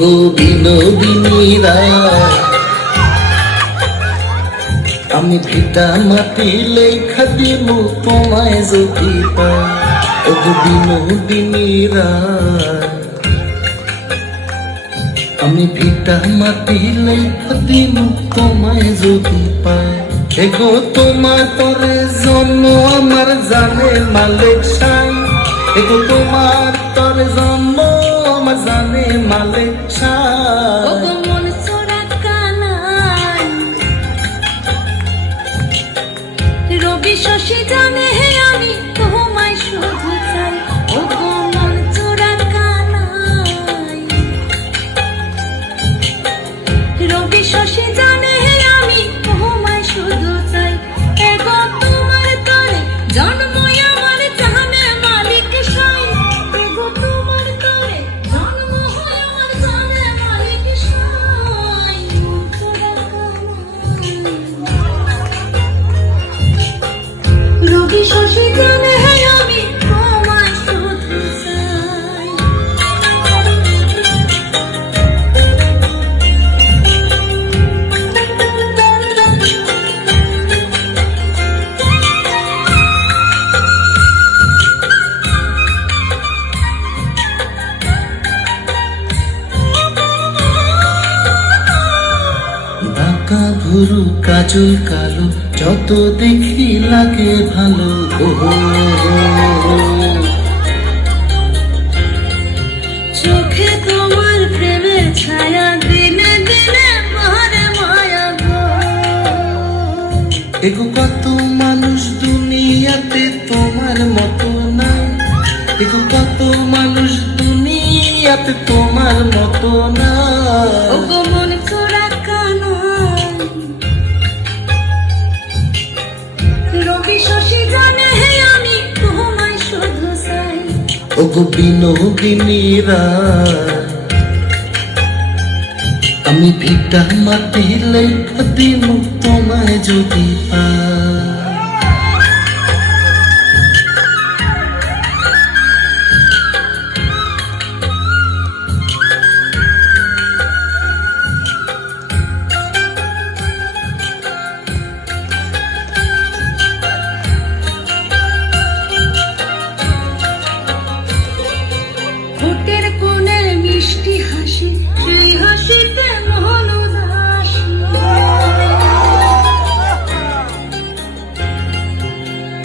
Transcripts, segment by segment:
ওগো বিনোদিনী রায়, আমি ভিটা মাটি লেখা দিমু তোমায় যদি পাই। ওগো বিনোদিনী রায়, আমি ভিটা মাটি লেখা দিমু তোমায় যদি পাই। এগো তোমার তরে জন্ম আমার জানে মালিক সাই। এগো তোমার তরে জন্ম আমার জানে মালিক সাই। রবি শশী জানে হে আমি তোমায় শুধু চাই। ও গো মন চোরা কানাই, রবি শশী জানে হে আমি তোমায় শুধু চাই। এগো তোমার তরে জন্ম আমার জানে মালিক সাই। এগো তোমার তরে জন্ম আমার জানে মালিক সাই। মন চোরা রবি শশী জানে হে আমি তোমায় শুধু চাই। বাঁকা ভুরু কাজল কালো যত দেখি লাগে ভালো। চোখে তোমার প্রেমের ছায়া দিনে দিনে মারে মায়া গো। এগো কত মানুষ দুনিয়াতে তোমার মতো নাই। এগো কত মানুষ দুনিয়াতে তোমার মতো নাই। ওগো মন চোরা কানাই, রবি শশী জানে হে আমি তোমায় শুধু চাই। ওগো বিনোদিনী রায়, আমি ভিটা মাটি লেখা দিমু তোমায় যদি পাই। ঠোঁটের কোণে মিষ্টি হাসি, সেই হাসিতে মোহন উদাসী।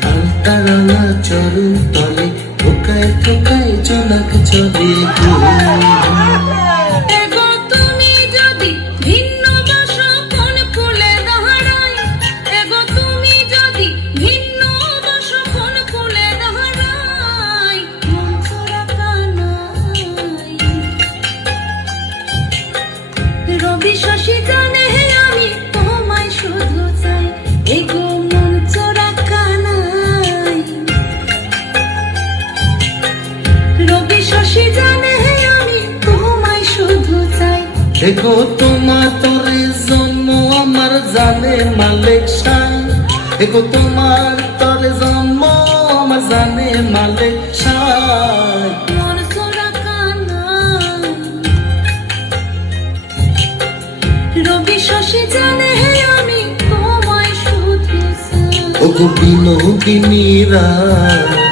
আলতারানা চরণ তলে ঠোকায় ঠোকায় জনক চলে গো। এগো তুমি যদি ভিন্ন বাসো কোন ফুলে দাঁড়াই। এগো তুমি যদি ভিন্ন বাসো কোন ফুলে দাঁড়াই। মন চোরা কানাই, রবি শশী জানে হে আমি তোমায় শুধু চাই। এগো মন চোরা কানাই, রবি শশী জানে হে আমি তোমায় শুধু চাই। এগো তোমার তরে জন্ম আমার জানে মালিক সাই। এগো তোমার তরে জন্ম আমার জানে মালিক সাই। মন চোরা কানাই, রবি শশী জানে হে আমি তোমায় শুধু চাই। ওগো বিনোদিনী রায়,